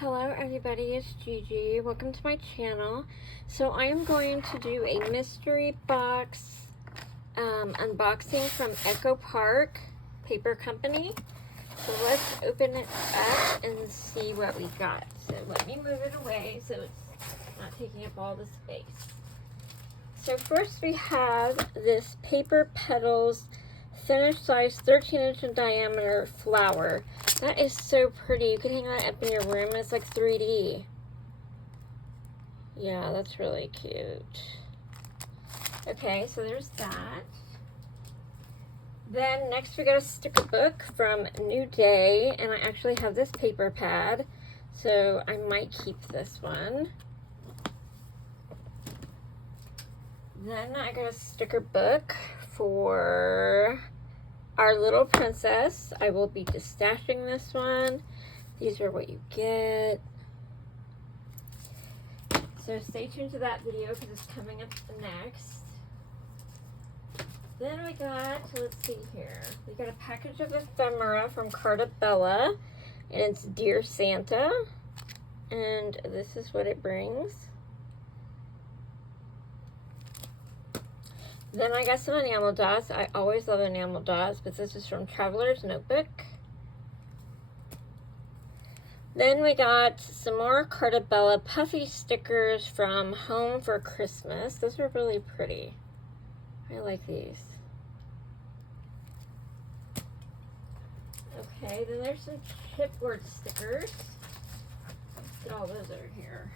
Hello everybody, it's Gigi. Welcome to my channel. So I am going to do a mystery box unboxing from Echo Park Paper Company. So let's open it up and see what we got. So let me move it away so it's not taking up all the space. So first we have this Paper Petals finished size 13-inch in diameter flower. That is so pretty. You can hang that up in your room. It's like 3D. Yeah, that's really cute. Okay, so there's that. Then next we got a sticker book from New Day, and I actually have this paper pad, so I might keep this one. Then I got a sticker book for Our Little Princess. I will be destashing this one. These are what you get. So stay tuned to that video because it's coming up next. Then we got, let's see here. We got a package of ephemera from Carta Bella, and it's Dear Santa. And this is what it brings. Then I got some enamel dots. I always love enamel dots, but this is from Traveler's Notebook. Then we got some more Carta Bella puffy stickers from Home for Christmas. Those are really pretty. I like these. Okay, then there's some chipboard stickers. Let's get all those over here.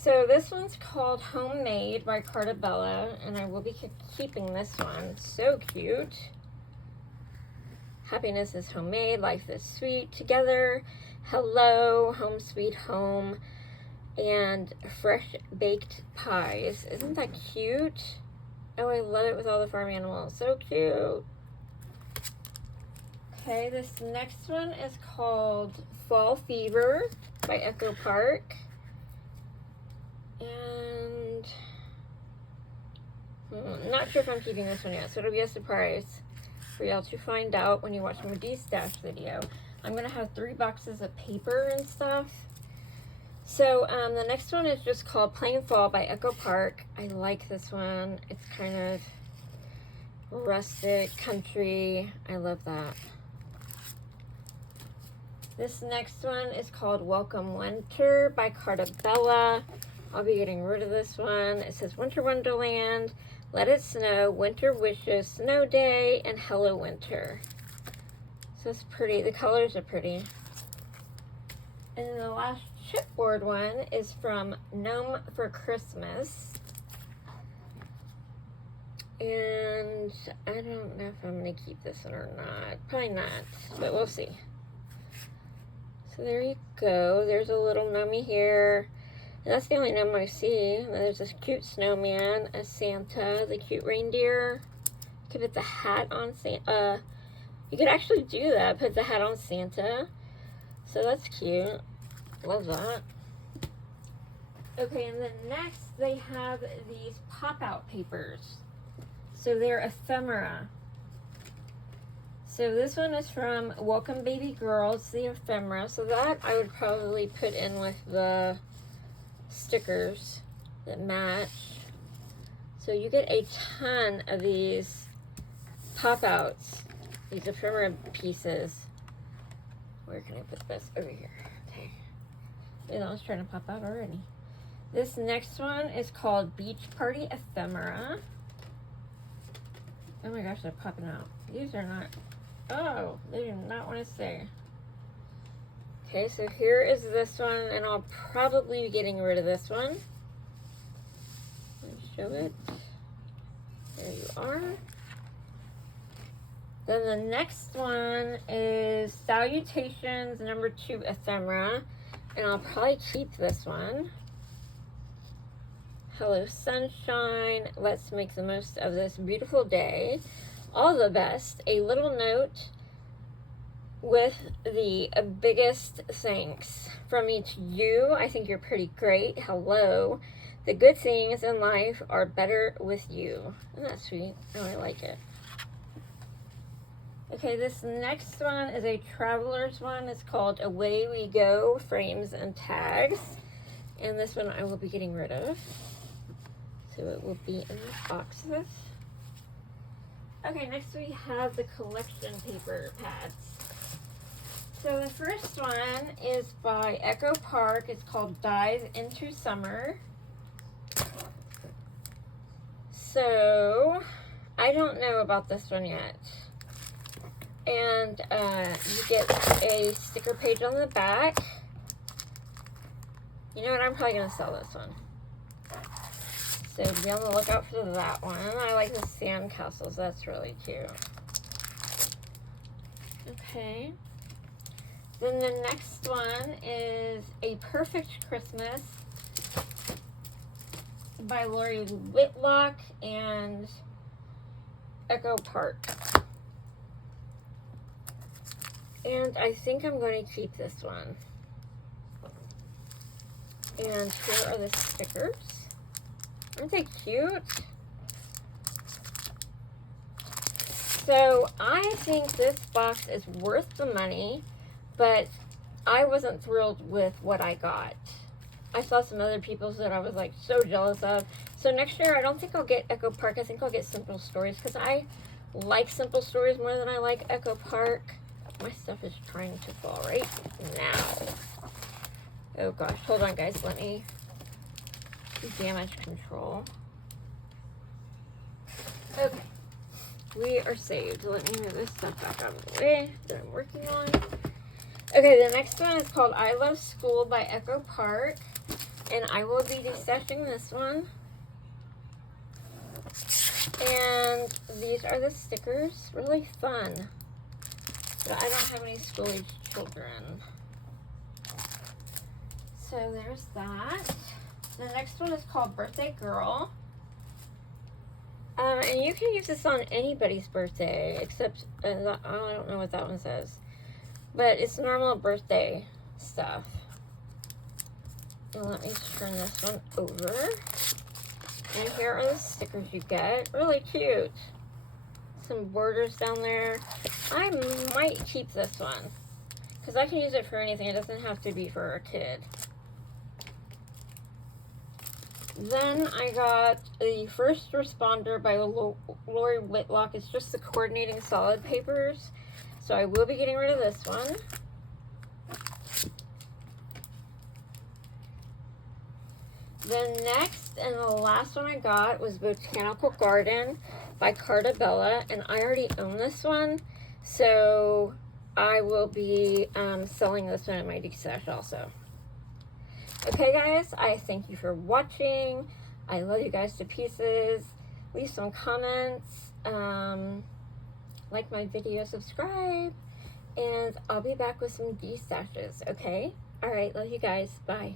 So this one's called Homemade by Carta Bella, and I will be keeping this one. So cute. Happiness is homemade, life is sweet. Together, hello, home sweet home, and fresh baked pies. Isn't that cute? Oh, I love it with all the farm animals. So cute. Okay, this next one is called Fall Fever by Echo Park. And I'm not sure if I'm keeping this one yet, so it'll be a surprise for y'all to find out when you watch my destash video. I'm gonna have 3 boxes of paper and stuff. So the next one is just called Plain Fall by Echo Park. I like this one. It's kind of rustic, country. I love that. This next one is called Welcome Winter by Carta Bella. I'll be getting rid of this one. It says Winter Wonderland, Let It Snow, Winter Wishes, Snow Day, and Hello Winter. So it's pretty. The colors are pretty. And then the last chipboard one is from Gnome for Christmas. And I don't know if I'm going to keep this one or not. Probably not, but we'll see. So there you go. There's a little gnomey here. And that's the only gnome I see. And there's this cute snowman, a Santa, the cute reindeer. You could put the hat on Santa. You could actually do that, put the hat on Santa. So that's cute. Love that. Okay, and then next they have these pop-out papers. So they're ephemera. So this one is from Welcome Baby Girls, the ephemera. So that I would probably put in with the stickers that match. So you get a ton of these pop-outs, these ephemera pieces. Where can I put this? Over here. Okay. And I was trying to pop out already. This next one is called Beach Party Ephemera. Oh my gosh, they're popping out. These are not, oh, they do not want to stay. Okay, so here is this one, and I'll probably be getting rid of this one. Let me show it. There you are. Then the next one is Salutations number 2 ephemera, and I'll probably keep this one. Hello sunshine, let's make the most of this beautiful day. All the best, a little note with the biggest thanks from me to you. I think you're pretty great. Hello. The good things in life are better with you. Isn't that sweet? Oh, I like it. Okay, this next one is a traveler's one. It's called Away We Go Frames and Tags. And this one I will be getting rid of. So it will be in the boxes. Okay, next we have the collection paper pads. So the first one is by Echo Park. It's called Dive into Summer. So I don't know about this one yet. And you get a sticker page on the back. You know what? I'm probably going to sell this one. So be on the lookout for that one. I like the sand castles. That's really cute. Okay. Then the next one is A Perfect Christmas by Lori Whitlock and Echo Park. And I think I'm going to keep this one. And here are the stickers. Aren't they cute? So I think this box is worth the money, but I wasn't thrilled with what I got. I saw some other people's that I was like so jealous of. So next year I don't think I'll get Echo Park. I think I'll get Simple Stories because I like Simple Stories more than I like Echo Park. My stuff is trying to fall right now. Oh gosh, hold on guys, let me do damage control. Okay, we are saved. Let me move this stuff back out of the way that I'm working on. Okay, the next one is called I Love School by Echo Park, and I will be destashing this one. And these are the stickers, really fun. But I don't have any school-age children. So there's that. The next one is called Birthday Girl. And you can use this on anybody's birthday, except, I don't know what that one says. But it's normal birthday stuff. And let me turn this one over. And here are the stickers you get. Really cute. Some borders down there. I might keep this one because I can use it for anything. It doesn't have to be for a kid. Then I got the First Responder by Lori Whitlock. It's just the coordinating solid papers. So I will be getting rid of this one. The next and the last one I got was Botanical Garden by Carta Bella, and I already own this one, so I will be selling this one in my destash also. Okay guys, I thank you for watching. I love you guys to pieces. Leave some comments, like my video, subscribe, and I'll be back with some destashes, okay? Alright, love you guys. Bye.